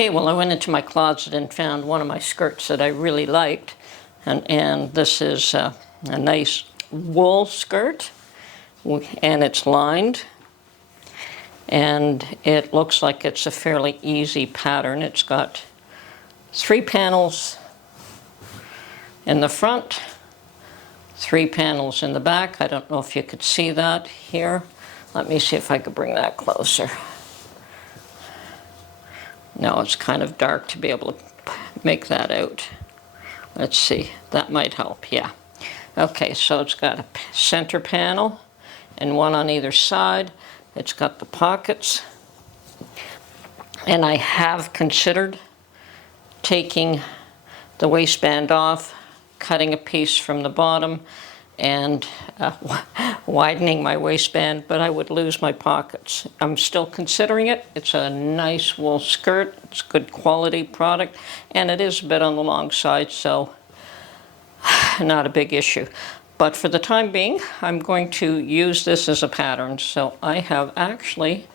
Okay, well, I went into my closet and found one of my skirts that I really liked, and this is a nice wool skirt, and it's lined, and it looks like it's a fairly easy pattern. It's got 3 panels in the front, 3 panels in the back. I don't know if you could see that here. Let me see if I could bring that closer. No, it's kind of dark to be able to make that out. Let's see, that might help, yeah. Okay, so it's got a center panel and one on either side. It's got the pockets. And I have considered taking the waistband off, cutting a piece from the bottom, and widening my waistband, but I would lose my pockets. I'm still considering it. It's a nice wool skirt. It's good quality product, and it is a bit on the long side, so not a big issue. But for the time being, I'm going to use this as a pattern. So I have actually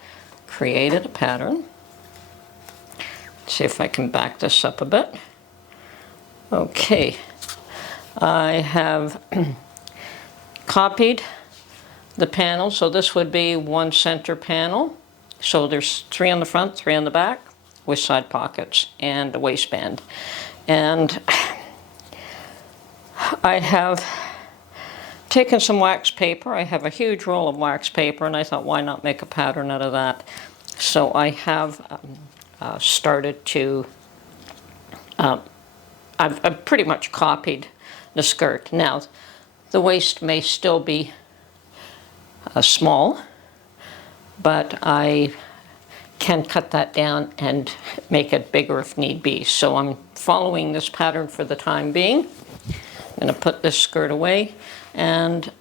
created a pattern. Let's see if I can back this up a bit. Okay, I have copied the panel, so this would be one center panel. So there's 3 on the front, 3 on the back, with side pockets and a waistband. And I have taken some wax paper. I have a huge roll of wax paper, and I thought, why not make a pattern out of that? So I have started to, I've pretty much copied the skirt. Now, the waist may still be small, but I can cut that down and make it bigger if need be. So I'm following this pattern for the time being. I'm going to put this skirt away, and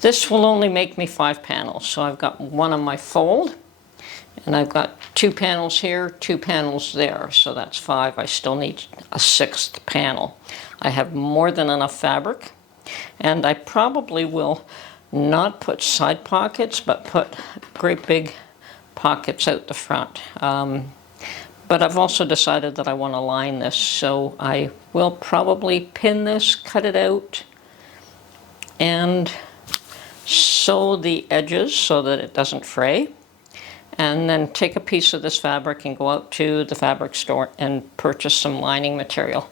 this will only make me 5 panels. So I've got one on my fold, and I've got 2 panels here, 2 panels there, so that's 5. I still need a 6th panel. I have more than enough fabric, and I probably will not put side pockets, but put great big pockets out the front. But I've also decided that I want to line this, so I will probably pin this, cut it out, and sew the edges so that it doesn't fray. And then take a piece of this fabric and go out to the fabric store and purchase some lining material.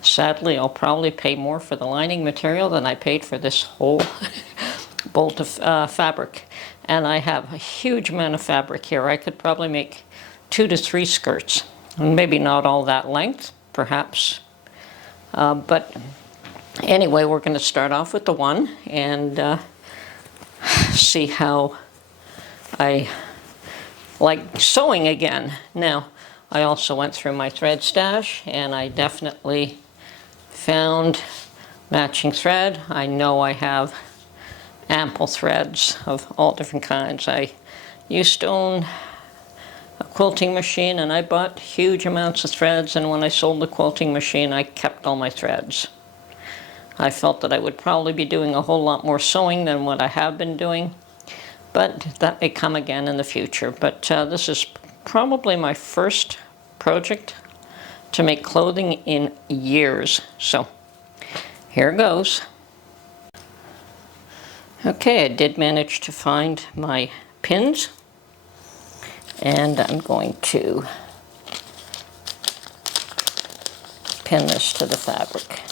Sadly, I'll probably pay more for the lining material than I paid for this whole bolt of fabric. And I have a huge amount of fabric here. I could probably make 2 to 3 skirts. And maybe not all that length, perhaps. But anyway, we're going to start off with the one and see how I like sewing again. Now, I also went through my thread stash, and I definitely found matching thread. I know I have ample threads of all different kinds. I used to own a quilting machine, and I bought huge amounts of threads, and when I sold the quilting machine, I kept all my threads. I felt that I would probably be doing a whole lot more sewing than what I have been doing, but that may come again in the future. But this is probably my first project to make clothing in years. So here goes. Okay, I did manage to find my pins, and I'm going to pin this to the fabric.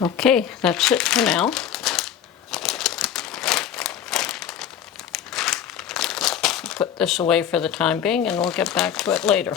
Okay, that's it for now. Put this away for the time being and we'll get back to it later.